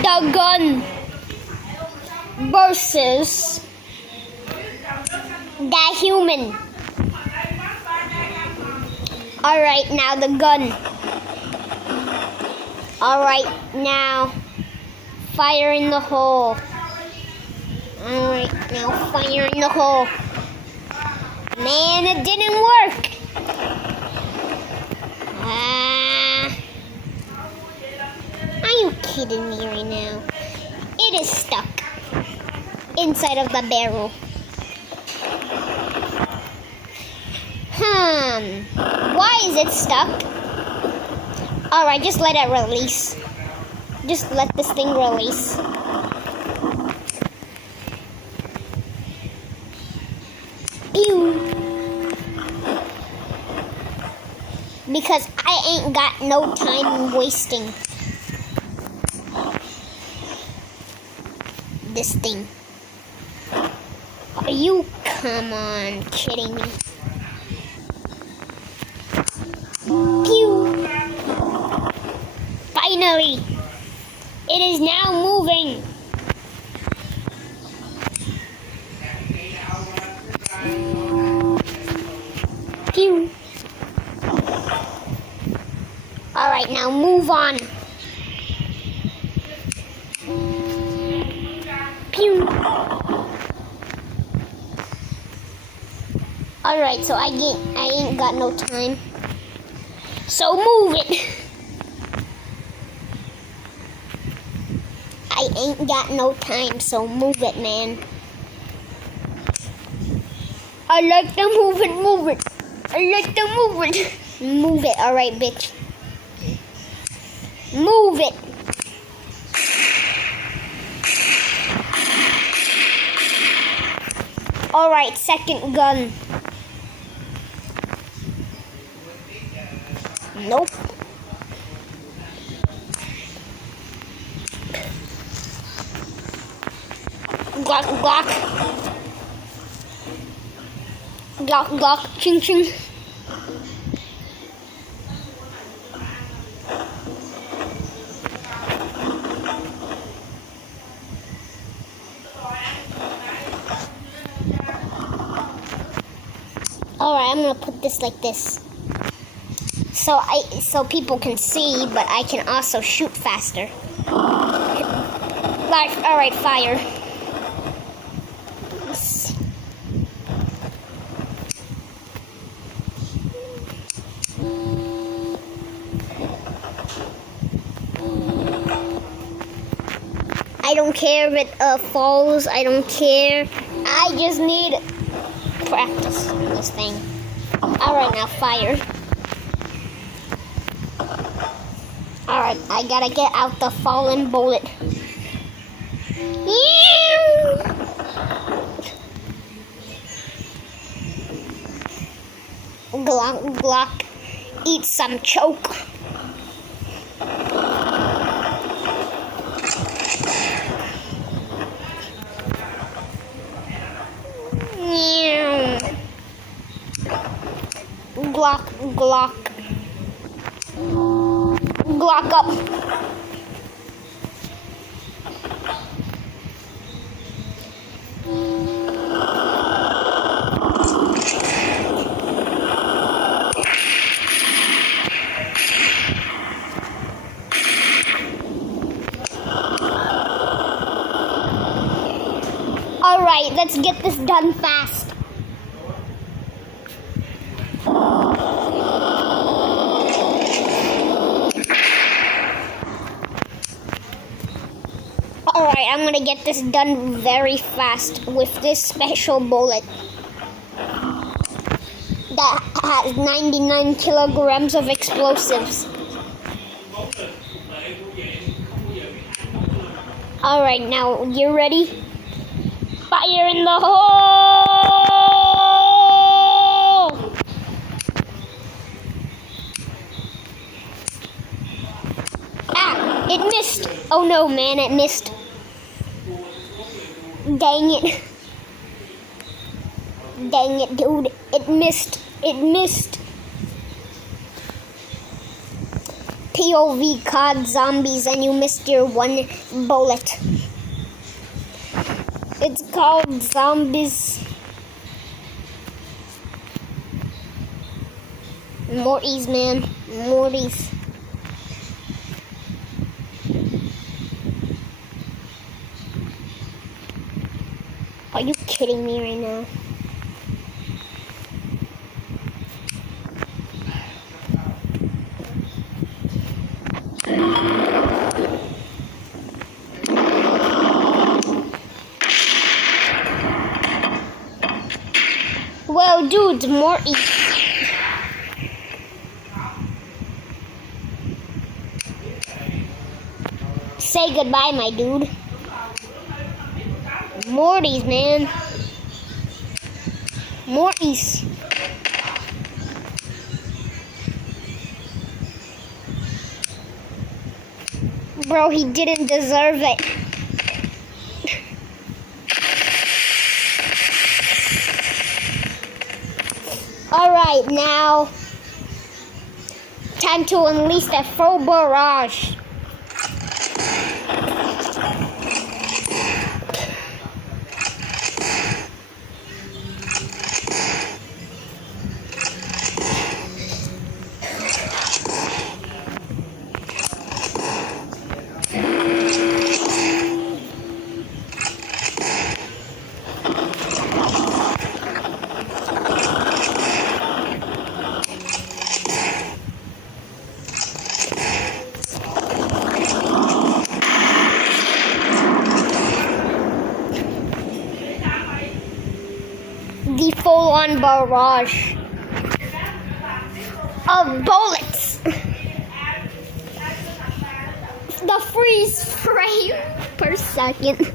the gun versus the human. Alright, now the gun. Alright, now fire in the hole. Alright, now fire in the hole. Man, it didn't work. Are you kidding me right now? It is stuck inside of the barrel. Why is it stuck? Alright, just let it release. Just let this thing release. Pew! Because I ain't got no time wasting this thing. Are you come on kidding me? Pew! Finally! It is now moving! Pew! Alright, now move on. Pew! Alright, so I ain't got no time. So move it! I ain't got no time, so move it, man. I like to move it. I like to move it. Move it, alright, bitch. Move it. Alright, second gun. Nope. Glock, glock. Glock, glock. Ching, ching. Alright, I'm gonna put this like this. So people can see, but I can also shoot faster. Alright, fire. I don't care if it falls, I don't care. I just need practice on this thing. Alright, now fire. Alright, I gotta get out the fallen bullet. Glock, glock. Eat some choke. Glock, glock. Glock up. Alright, let's get this done fast. Alright, I'm gonna get this done very fast with this special bullet that has 99 kilograms of explosives. Alright, now you ready? Fire in the hole! Ah, it missed. Oh no, man, it missed. Dang it. Dang it, dude. It missed. It missed. POV COD Zombies and you missed your one bullet. It's called Zombies. Morty's, man. Morty's. Are you kidding me right now? Well, dude, Morty. Say goodbye, my dude. Morty's, man. Morty's. Bro, he didn't deserve it. Alright, now time to unleash the full barrage. The full-on barrage of bullets. The freeze frame per second.